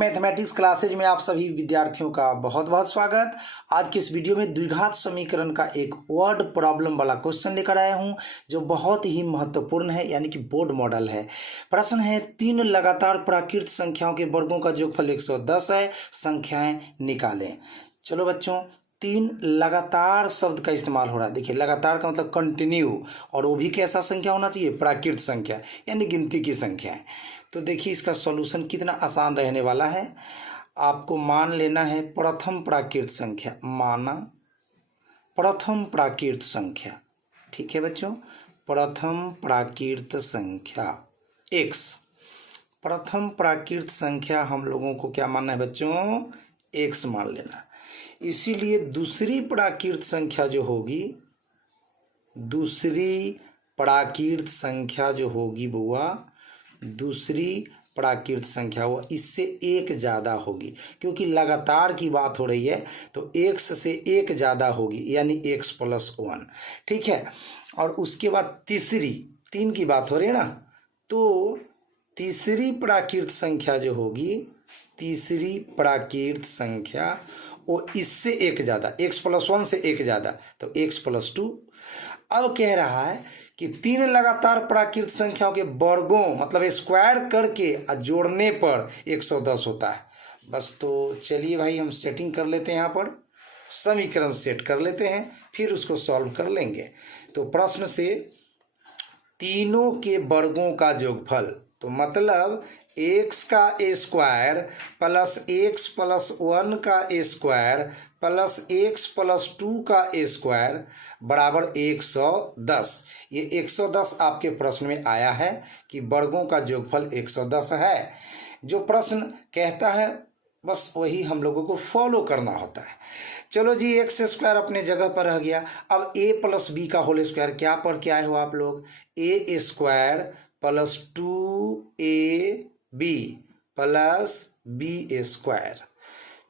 Mathematics classes में आप सभी विद्यार्थियों का बहुत बहुत स्वागत। आज के इस वीडियो में द्विघात समीकरण का एक वर्ड प्रॉब्लम वाला क्वेश्चन लेकर आया हूं जो बहुत ही महत्वपूर्ण है, यानी कि बोर्ड मॉडल है। प्रश्न है, तीन लगातार प्राकृत संख्याओं के वर्गों का योगफल 110 है, संख्याएं निकालें। चलो बच्चों, तीन लगातार शब्द का इस्तेमाल हो रहा है। देखिए, लगातार का मतलब कंटिन्यू, और वो भी कैसा संख्या होना चाहिए? प्राकृत संख्या, यानी गिनती की संख्या है। तो देखिए, इसका सॉल्यूशन कितना आसान रहने वाला है। आपको मान लेना है प्रथम प्राकृत संख्या, माना प्रथम प्राकृत संख्या। ठीक है बच्चों, प्रथम प्राकृत संख्या x। प्रथम प्राकृत संख्या हम लोगों को क्या मानना है बच्चों? x मान लेना। इसीलिए दूसरी प्राकृत संख्या जो होगी, दूसरी प्राकृत संख्या जो होगी बुआ, दूसरी प्राकृत संख्या वो इससे एक ज़्यादा होगी, क्योंकि लगातार की बात हो रही है तो x से एक ज़्यादा होगी, यानी x + 1। ठीक है, और उसके बाद तीसरी, तीन की बात हो रही है ना, तो तीसरी प्राकृत संख्या जो होगी, तीसरी प्राकृत संख्या वो इससे एक ज़्यादा, x + 1 से एक ज़्यादा, तो x + 2। अब कह रहा है कि तीन लगातार प्राकृत संख्याओं के वर्गों मतलब स्क्वायर करके जोड़ने पर 110 होता है। बस तो चलिए भाई, हम सेटिंग कर लेते हैं, यहाँ पर समीकरण सेट कर लेते हैं, फिर उसको सॉल्व कर लेंगे। तो प्रश्न से तीनों के वर्गों का योगफल, तो मतलब x का स्क्वायर प्लस x + 1 का स्क्वायर प्लस x + 2 का स्क्वायर बराबर 110। ये 110 आपके प्रश्न में आया है कि वर्गों का योगफल 110 है। जो प्रश्न कहता है बस वही हम लोगों को फॉलो करना होता है। चलो जी, x स्क्वायर अपने जगह पर रह गया। अब a + b का होल स्क्वायर क्या पढ़ के आए हो आप लोग? a square + 2ab + b square,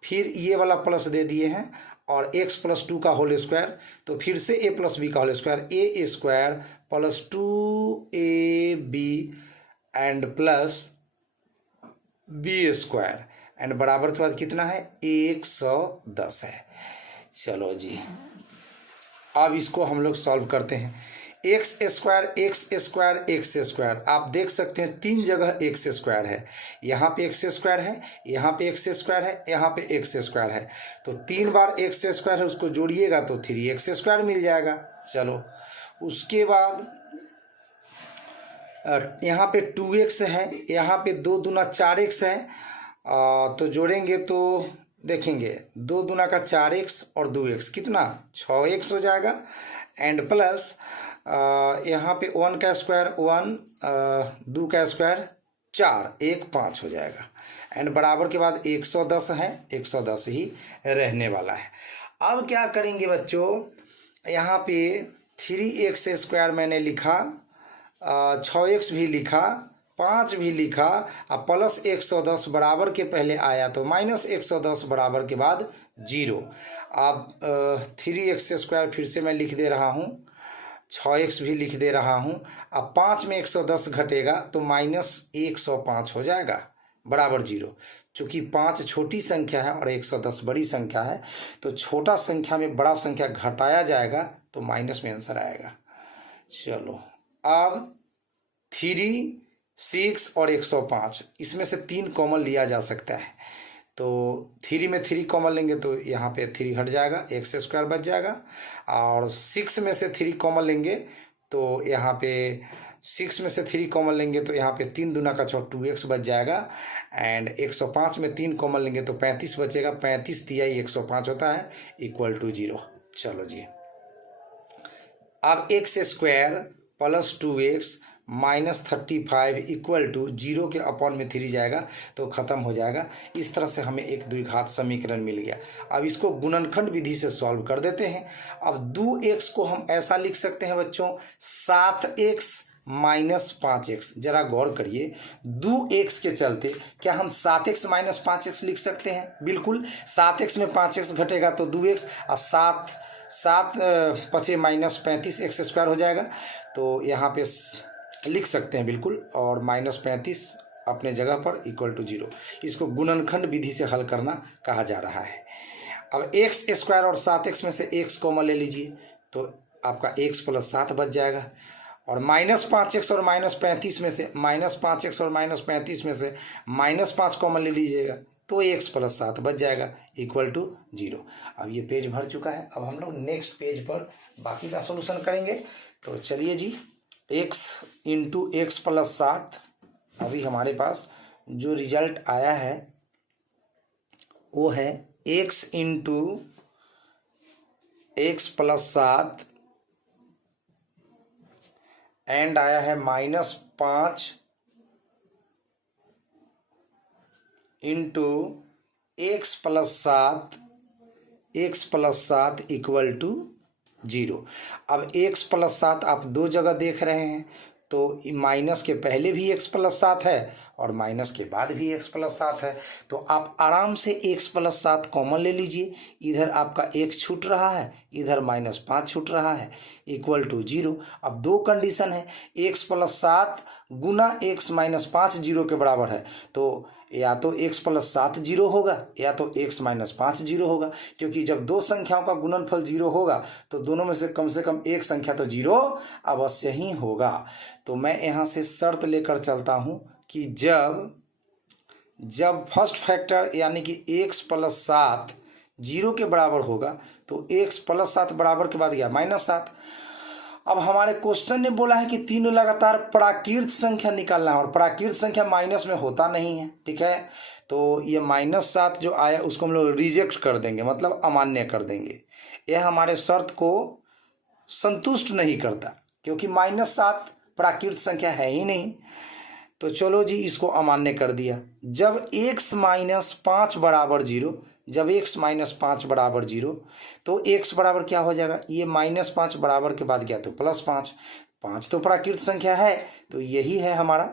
फिर ये वाला प्लस दे दिए हैं, और x + 2 का होल स्क्वायर, तो फिर से a + b का whole square, a square + 2ab and plus b square, and बराबर के बाद कितना है? 110 है। चलो जी, अब इसको हम लोग सॉल्व करते हैं। x square x square x square, आप देख सकते हैं तीन जगह x स्क्वायर है। यहाँ पे x स्क्वायर है, यहाँ पे x स्क्वायर है, यहाँ पे x स्क्वायर है, तो तीन बार x स्क्वायर है, उसको जोड़िएगा तो 3x स्क्वायर मिल जाएगा। चलो, उसके बाद यहाँ पे 2x है, यहाँ पे 2 दूना 4x है, तो जोड़ेंगे तो देखेंगे 2 दूना का 4x और 2x कितना? 6x हो जाएगा, एंड प्लस यहाँ पे 1 का स्क्वायर 1, 2 का स्क्वायर 4, 1 5 हो जाएगा, एंड बराबर के बाद 110 है, 110 ही रहने वाला है। अब क्या करेंगे बच्चों? यहाँ पे 3x स्क्वायर मैंने लिखा, 6x भी लिखा, 5 भी लिखा, और प्लस 110 बराबर के पहले आया तो माइनस 110 बराबर के बाद 0। अब 3x स्क्वायर फिर से मैं लिख दे रहा हूँ, 6x भी लिख दे रहा हूँ। अब 5 में 110 घटेगा तो -105 हो जाएगा, बराबर 0। चूँकि 5 छोटी संख्या है और 110 बड़ी संख्या है, तो छोटा संख्या में बड़ा संख्या घटाया जाएगा तो माइनस में आंसर आएगा। चलो, अब 3, 6 और 105, इसमें से 3 कॉमन लिया जा सकता है, तो 3 में 3 कॉमन लेंगे तो यहाँ पे 3 हट जाएगा, x स्क्वायर बच जाएगा, और 6 में से 3 कॉमन लेंगे तो यहाँ पे 6 में से 3 कॉमन लेंगे तो यहाँ पे 3 दूना का 6, 2x बच जाएगा, एंड 105 में 3 कॉमन लेंगे तो 35 बचेगा, 35 तिहाई 105 होता है, = 0। चलो जी, अब x स्क्वायर + 2x -35 = 0 के अपॉन में 3 जाएगा तो ख़त्म हो जाएगा। इस तरह से हमें एक द्विघात समीकरण मिल गया। अब इसको गुणनखंड विधि से सॉल्व कर देते हैं। अब 2x को हम ऐसा लिख सकते हैं बच्चों, 7x - 5x। जरा गौर करिए, 2x के चलते क्या हम 7x - 5x लिख सकते हैं? बिल्कुल। 7x में 5x घटेगा तो 2x, और 7 5 -35 x स्क्वायर हो जाएगा, तो यहाँ पे लिख सकते हैं बिल्कुल, और -35 अपने जगह पर इक्वल टू 0। इसको गुणनखंड विधि से हल करना कहा जा रहा है। अब एक्स स्क्वायर और 7x में से x कॉमन ले लीजिए तो आपका x प्लस 7 बच जाएगा। और -5x और -35 में से -5x और -35 में से -5 कॉमन ले लीजिएगा तो x प्लस 7 बच जाएगा इक्वल टू 0। अब ये पेज भर चुका है। अब हम लोग नेक्स्ट पेज पर बाकी का सोल्यूशन करेंगे। तो चलिए जी, x इंटू एक्स प्लस 7, अभी हमारे पास जो रिजल्ट आया है वो है x into x plus 7 and आया है -5 into x plus 7 equal to 0। अब x प्लस 7 आप दो जगह देख रहे हैं तो माइनस के पहले भी x प्लस 7 है और माइनस के बाद भी x प्लस 7 है। तो आप आराम से x प्लस 7 कॉमन ले लीजिए। इधर आपका x छूट रहा है, इधर -5 छूट रहा है इक्वल टू 0। अब दो कंडीशन है, x प्लस 7 गुना x माइनस 5 0 के बराबर है। तो या तो x प्लस 7 0 होगा या तो x माइनस 5 0 होगा, क्योंकि जब दो संख्याओं का गुणनफल 0 होगा तो दोनों में से कम एक संख्या तो 0 अवश्य ही होगा। तो मैं यहाँ से शर्त लेकर चलता हूँ कि जब फर्स्ट फैक्टर यानी कि x प्लस 7 0 के बराबर होगा तो x प्लस 7 बराबर के बाद गया -7। अब हमारे क्वेश्चन ने बोला है कि तीनों लगातार प्राकृत संख्या निकालना है और प्राकृत संख्या माइनस में होता नहीं है, ठीक है। तो ये -7 जो आया उसको हम लोग रिजेक्ट कर देंगे, मतलब अमान्य कर देंगे। यह हमारे शर्त को संतुष्ट नहीं करता क्योंकि -7 प्राकृत संख्या है ही नहीं। तो चलो जी, इसको अमान्य कर दिया। जब x माइनस 5 बराबर 0, जब x माइनस 5 बराबर 0 तो x बराबर क्या हो जाएगा, ये -5 बराबर के बाद गया तो +5। 5 तो प्राकृत संख्या है तो यही है हमारा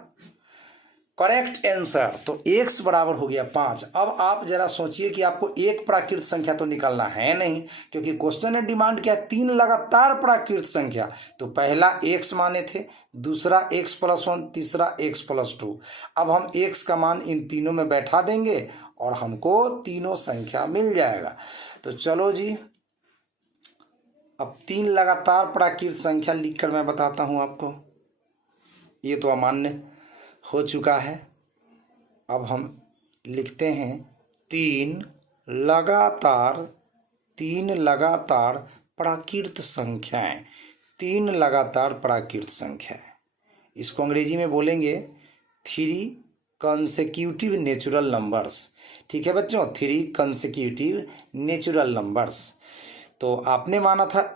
करेक्ट आंसर। तो x बराबर हो गया 5। अब आप जरा सोचिए कि आपको एक प्राकृत संख्या तो निकालना है नहीं, क्योंकि क्वेश्चन ने डिमांड किया 3 लगातार प्राकृत संख्या। तो पहला x माने थे, दूसरा x प्लस 1, तीसरा x प्लस 2। अब हम x का मान इन तीनों में बैठा देंगे और हमको तीनों संख्या मिल जाएगा। तो चलो जी, अब 3 लगातार प्राकृत संख्या लिखकर मैं बताता हूं आपको। ये तो अमान्य हो चुका है। अब हम लिखते हैं 3 लगातार प्राकृत संख्याएं। 3 लगातार प्राकृत संख्याएं, इसको अंग्रेजी में बोलेंगे 3 कंसेक्यूटिव नेचुरल नंबर्स। ठीक है बच्चों, 3 कंसेक्यूटिव नेचुरल नंबर्स। तो आपने माना था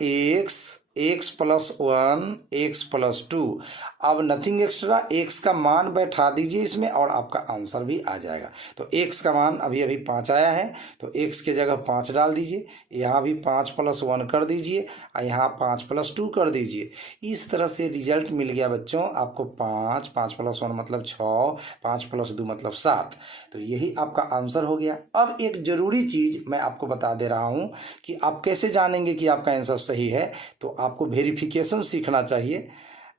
x प्लस 1 x प्लस 2। अब नथिंग एक्स्ट्रा, x का मान बैठा दीजिए इसमें और आपका आंसर भी आ जाएगा। तो x का मान अभी 5 आया है तो x के जगह 5 डाल दीजिए, यहाँ भी 5 प्लस 1 कर दीजिए और यहाँ 5 प्लस 2 कर दीजिए। इस तरह से रिजल्ट मिल गया बच्चों आपको 5 प्लस 1 मतलब 6, 5 प्लस 2 मतलब 7। तो यही आपका आंसर हो गया। अब एक ज़रूरी चीज़ मैं आपको बता दे रहा हूँ कि आप कैसे जानेंगे कि आपका आंसर सही है। तो आपको वेरिफिकेशन सीखना चाहिए।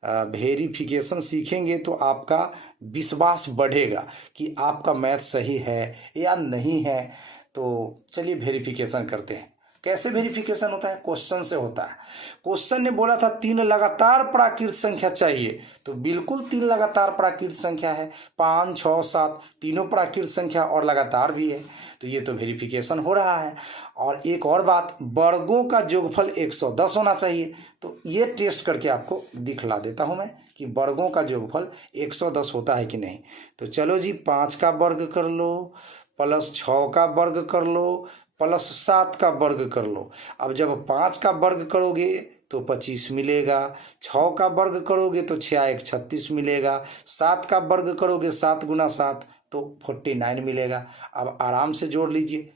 वेरिफिकेशन सीखेंगे तो आपका विश्वास बढ़ेगा कि आपका मैथ सही है या नहीं है। तो चलिए वेरिफिकेशन करते हैं। कैसे वेरिफिकेशन होता है? क्वेश्चन से होता है। क्वेश्चन ने बोला था 3 लगातार प्राकृत संख्या चाहिए, तो बिल्कुल 3 लगातार प्राकृत संख्या है। 5, 6, 7 तीनों प्राकृत संख्या और लगातार भी है, तो ये तो वेरिफिकेशन हो रहा है। और एक और बात, वर्गों का योगफल 110 होना चाहिए। तो ये टेस्ट करके आपको दिखला देता हूँ मैं कि वर्गों का योगफल 110 होता है कि नहीं। तो चलो जी, 5 का वर्ग कर लो प्लस 6 का वर्ग कर लो प्लस 7 का वर्ग कर लो। अब जब 5 का वर्ग करोगे तो 25 मिलेगा, 6 का वर्ग करोगे तो 6 1 36 मिलेगा, 7 का वर्ग करोगे 7 गुना 7 तो 49 मिलेगा। अब आराम से जोड़ लीजिए,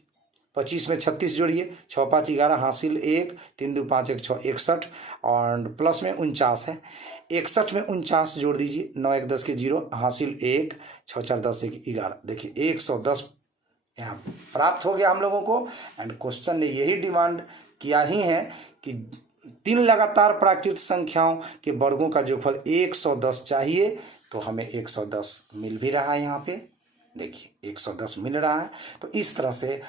25 में 36 जोड़िए, 6 5 11 हासिल 1, 3 2 5 1 6 61 और प्लस में 49 है, 61 में 49 जोड़ दीजिए, 9 1 10 के 0 हासिल 1, 6 4 10 1 11। देखिए 110 यहाँ प्राप्त हो गया हम लोगों को। एंड क्वेश्चन ने यही डिमांड किया ही है कि 3 लगातार प्राकृत संख्याओं के वर्गों का योगफल 110 चाहिए, तो हमें 110 मिल भी रहा है। यहाँ पे देखिए 110 मिल रहा है। तो इस तरह से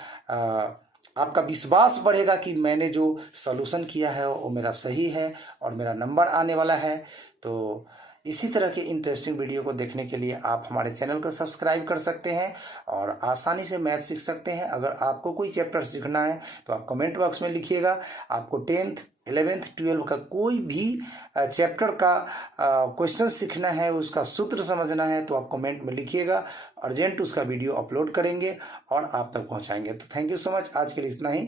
आपका विश्वास बढ़ेगा कि मैंने जो सॉल्यूशन किया है वो मेरा सही है और मेरा नंबर आने वाला है। तो इसी तरह के इंटरेस्टिंग वीडियो को देखने के लिए आप हमारे चैनल को सब्सक्राइब कर सकते हैं और आसानी से मैथ सीख सकते हैं। अगर आपको कोई चैप्टर सीखना है तो आप कमेंट बॉक्स में लिखिएगा। आपको 10th 11th 12th का कोई भी चैप्टर का क्वेश्चन सीखना है, उसका सूत्र समझना है, तो आप कमेंट में लिखिएगा। अर्जेंट उसका वीडियो अपलोड करेंगे और आप तक पहुंचाएंगे। तो थैंक यू सो मच। आज के लिए इतना ही।